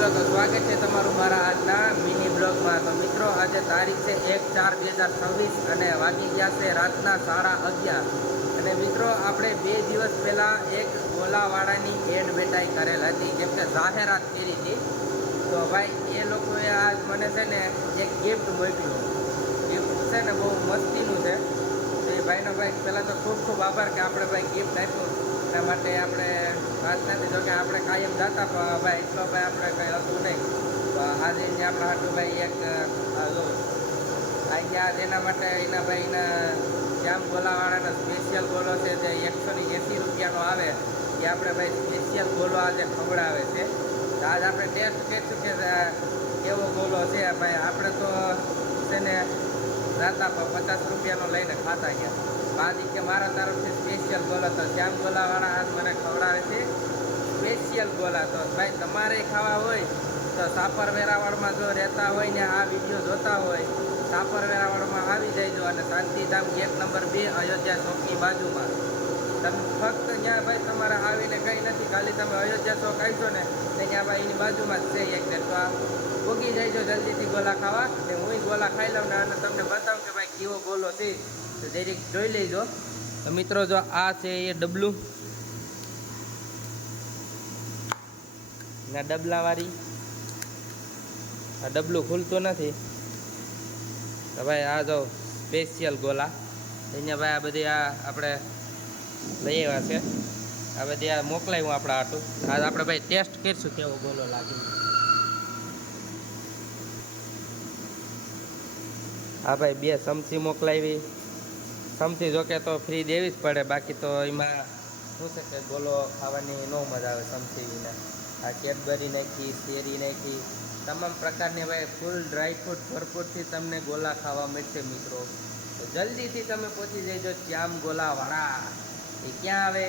મિત્રો, તો સ્વાગત છે તમારું મારા આજના મિની બ્લોગમાં। તો મિત્રો, આજે તારીખ છે 1/4/2026 અને વાગી ગયા છે રાતના 11:30। અને મિત્રો, આપણે 2 દિવસ પહેલાં એક ગોલાવાળાની એડ બેટાઈ કરેલ હતી, કેમ કે જાહેરાત કરી હતી। તો ભાઈ એ લોકોએ આજ મને છે ને એક ગિફ્ટ મોકલ્યું। ગિફ્ટ છે ને બહુ મસ્તીનું છે। તો એ ભાઈનો ભાઈ પહેલાં તો ખૂબ ખૂબ આભાર કે આપણે ભાઈ ગિફ્ટ આપ્યું એના માટે આપણે વાત નથી। જો કે આપણે કાયમ જતા પણ ભાઈ એટલો ભાઈ આપણે કંઈ હતું નહીં। તો આજે આપણા હાટું ભાઈ એક જો અહીંયા એના માટે એના ભાઈ એના શ્યામ ગોલાવાળાનો સ્પેશિયલ ગોલો છે જે 180 રૂપિયાનો આવે એ આપણે ભાઈ સ્પેશિયલ ગોલો આજે ખવડાવે છે। તો આજ આપણે ટેસ્ટ કરીશું કે કેવો ગોલો છે ભાઈ। આપણે તો છે ને રાતા 50 રૂપિયાનો લઈને ખાતા ગયા। બાદ કે મારા તરફથી સ્પેશિયલ ગોલા, તો શ્યામ ગોલાવાળા આજ મને ખવડાવે છે સ્પેશિયલ ગોલા। તો ભાઈ તમારે ખાવા હોય તો સાપર વેરાવળમાં જો રહેતા હોય ને આ વિડીયો જોતા હોય, સાપર વેરાવળમાં આવી જઈજો અને શાંતિધામ ગેટ નંબર 2 અયોધ્યા ચોકની બાજુમાં। તમે ફક્ત ત્યાં ભાઈ તમારે આવીને કંઈ નથી, ખાલી તમે અયોધ્યા ચોક આવશો ને ત્યાં ભાઈ એની બાજુમાં જ છે એક ને। તો આ ઉગી જઈજો જલ્દીથી ગોલા ખાવા ને હું ગોલા ખાઈ લઉં ને અને તમને બતાવું કે ભાઈ કેવો ગોલો છે તો જરીક જોઈ લેજો। તો મિત્રો, જો આ છે એ ડબલું ના ડબલાવાળી, આ ડબલું ખુલતું નથી। તો ભાઈ આ જો સ્પેશિયલ ગોલા અહીંયા ભાઈ આ બધી આ આપણે લઈ આવ્યા છે, આ બધી આ મોકલાવ્યું આપણા હાટું। આજ આપણે ભાઈ ટેસ્ટ કરીશું કેવો ગોલો લાગે। હા ભાઈ 2 ચમચી મોકલાવી। ચમચી જોકે તો ફ્રી દેવી જ પડે, બાકી તો એમાં શું છે કે ગોલો ખાવાની ન મજા આવે ચમચી વિના। આ કેડબરી નાખી, શેરી નાખી, તમામ પ્રકારની ભાઈ ફૂલ ડ્રાયફ્રૂટ ભરપૂરથી તમને ગોલા ખાવા મળશે મિત્રો। તો જલ્દીથી તમે પહોંચી જઈજો શ્યામ ગોલાવાળા। એ ક્યાં આવે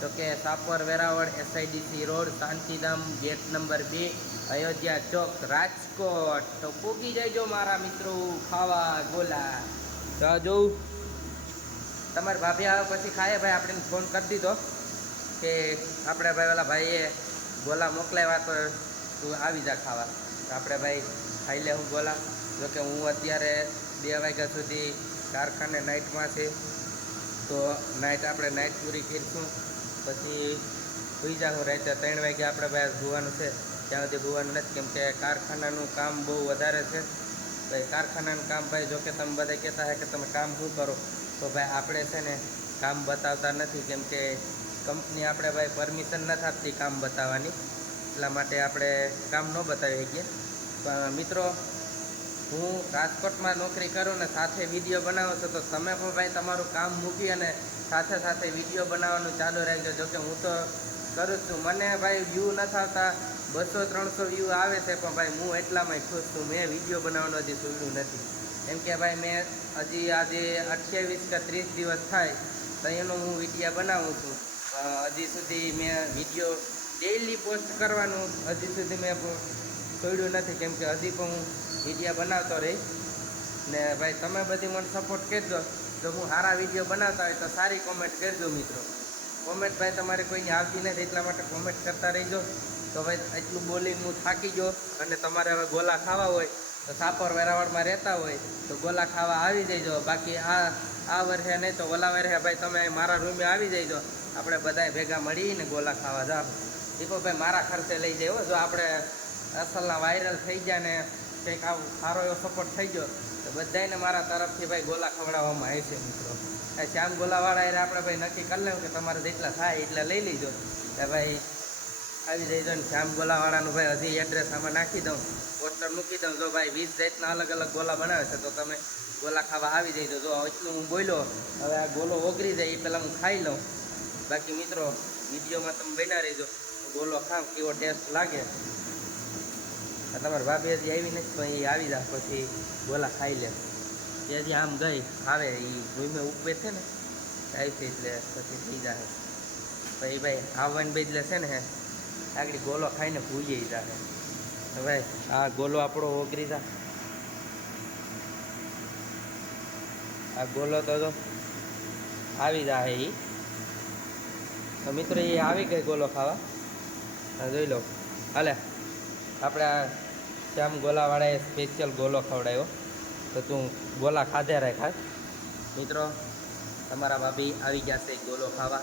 તો કે Sapar Veraval SIDC road, Shantidham gate number 2 Ayodhya ચોક, રાજકોટ। તો પૂગી જઈજો મારા મિત્રો ખાવા ગોલા। તો જોઉં તમારી ભાભી આવે પછી ખાય ભાઈ આપણે ફોન કરી દીધો કે આપણે ભાઈ ઓલા ભાઈએ ગોલા મોકલાવ્યા તો તું આવી જા ખાવા। તો આપણે ભાઈ ખાઈ લે હું ગોલા। જોકે હું અત્યારે 2 વાગ્યા સુધી કારખાને નાઇટમાં છે, તો આપણે નાઇટ પૂરી કરીશું પછી સુઈ જાઉં। રાતે 3 વાગે આપણે ભાઈ સુવાનું છે, ત્યાં સુધી સુવાનું નથી કેમ કે કારખાનાનું કામ બહુ વધારે છે ભાઈ। કારખાનાનું કામ ભાઈ જોકે તમે બધા કહેતા હોય કે તમે કામ શું કરો, તો ભાઈ આપણે છે ને કામ બતાવતા નથી કેમ કે કંપની આપણે ભાઈ પરમિશન નથી આપતી કામ બતાવવાની, એટલા માટે આપણે કામ ન બતાવી શકીએ। પણ મિત્રો, હું રાજકોટમાં નોકરી કરું ને સાથે વિડીયો બનાવો છો તો તમે પણ ભાઈ તમારું કામ મૂકી અને સાથે સાથે વિડીયો બનાવવાનું ચાલુ રાખજો। જોકે હું તો કરું છું, મને ભાઈ વ્યૂ નથી આવતા, 200-300 વ્યૂ આવે છે, પણ ભાઈ હું એટલામાં ખુશ છું। મેં વિડીયો બનાવવાનું હજી છોડ્યું નથી કેમ કે ભાઈ મેં હજી આજે 28 કે 30 દિવસ થાય તો એનું હું વિડીયો બનાવું છું। હજી સુધી મેં વિડીયો ડેઈલી પોસ્ટ કરવાનું હજી સુધી મેં છોડ્યું નથી કેમ કે હજી પણ હું વિડીયો બનાવતો રહીશ ને ભાઈ તમે બધી મને સપોર્ટ કરજો। જો હું સારા વિડીયો બનાવતા હોય તો સારી કોમેન્ટ કરજો મિત્રો। કોમેન્ટ ભાઈ તમારે કોઈની આવતી નથી એટલા માટે કોમેન્ટ કરતા રહીજો। તો ભાઈ એટલું બોલીને હું થાકી ગયો અને તમારે હવે ગોલા ખાવા હોય તો સાપર વેરાવળમાં રહેતા હોય તો ગોલા ખાવા આવી જઈજો। બાકી આ વર્ષે નહીં તો ઓલા વર્ષે ભાઈ તમે મારા રૂમે આવી જઈજો, આપણે બધાએ ભેગા મળીને ગોલા ખાવા જાવ। દીપો ભાઈ મારા ખર્ચે લઈ જાય જો આપણે અસલના વાયરલ થઈ ગયા ને કંઈક આવું સારો એવો સપોર્ટ થઈ ગયો તો બધાને મારા તરફથી ભાઈ ગોલા ખવડાવવામાં આવશે મિત્રો। શ્યામ ગોલાવાળા એટલે આપણે ભાઈ નક્કી કરી લેવું કે તમારે જેટલા થાય એટલા લઈ લીજો કે ભાઈ આવી જઈજો ને શ્યામ ગોલાવાળાનું ભાઈ હજી એડ્રેસ આમાં નાખી દઉં, પોસ્ટર મૂકી દઉં। જો ભાઈ 20 જાતના અલગ અલગ ગોલા બનાવે છે તો તમે ગોલા ખાવા આવી જઈજો। જો એટલું હું બોલ્યો, હવે આ ગોલો ઓગળી જાય એ પહેલાં હું ખાઈ લઉં। બાકી મિત્રો, વિડીયોમાં તમે બના રહીજો, ગોલો ખાવ કેવો ટેસ્ટ લાગે। તમારી ભાભી હજી આવી નથી તો એ આવી જાય પછી ગોલા ખાઈ લે। એ હજી આમ ગઈ આવે એ ભૂમિ ઉપે છે ને આવી છે એટલે પછી થઈ જાય પછી ભાઈ આવવાની બદલે છે ને આગળ ગોલો ખાઈને ભૂલી જાય। ભાઈ આ ગોલો આપણો ઓગળી જાય, આ ગોલો તો જો આવી જાય એ। તો મિત્રો એ આવી ગઈ ગોલો ખાવા, જોઈ લો હાલે આપણા શ્યામ ગોલાવાળાએ સ્પેશિયલ ગોલો ખવડાવ્યો, તો તું ગોલા ખાધે રાખાશ. મિત્રો તમારા ભાભી આવી ગયા છે ગોલો ખાવા.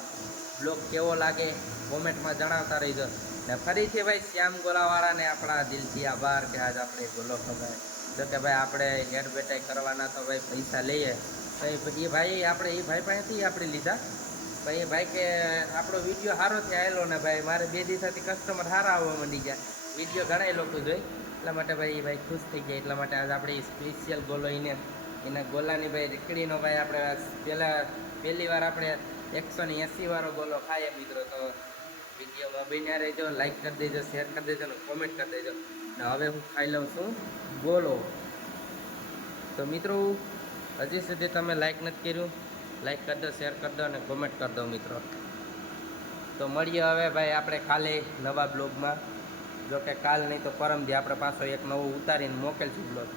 બ્લોગ કેવો લાગે કોમેન્ટમાં જણાવતા રહીજો. ને ફરીથી ભાઈ શ્યામ ગોલાવાળાને આપણા દિલથી આભાર કે આજ આપણે ગોલો ખવડાવ્યો. જો કે ભાઈ આપણે એડ બેટાઈ કરવાના તો ભાઈ પૈસા લઈએ, તો એ ભાઈ આપણે એ ભાઈ પાસેથી આપણે લીધા. ભાઈ એ ભાઈ કે આપણો વિડીયો સારો થી આવેલો ને ભાઈ મારે 2 દિવસથી કસ્ટમર સારા આવવા માંડી ગયા, વિડીયો ઘણા લોકો જોઈ, એટલા માટે ભાઈ એ ભાઈ ખુશ થઈ ગયા. એટલા માટે આજે આપણે સ્પેશિયલ ગોલો એના ગોલાની ભાઈ રીકડીનો ભાઈ આપણે પહેલી વાર આપણે 180 વાળો ગોલો ખાઈએ મિત્રો. તો વિડીયોમાં બન્યા રહેજો, લાઈક કરી દેજો, શેર કરી દેજો અને કોમેન્ટ કરી દેજો. ને હવે હું ખાઈ લઉં છું ગોલો. તો મિત્રો હજી સુધી તમે લાઈક નથી કર્યું, લાઈક કરી દો, શેર કરી દો અને કોમેન્ટ કરી દો મિત્રો. તો મળીએ હવે ભાઈ આપણે કાલે નવા બ્લોગમાં. જો કે કાલ નહીં તો પરમથી આપણે પાછો એક નવો ઉતારીને મોકલશું બ્લોગ.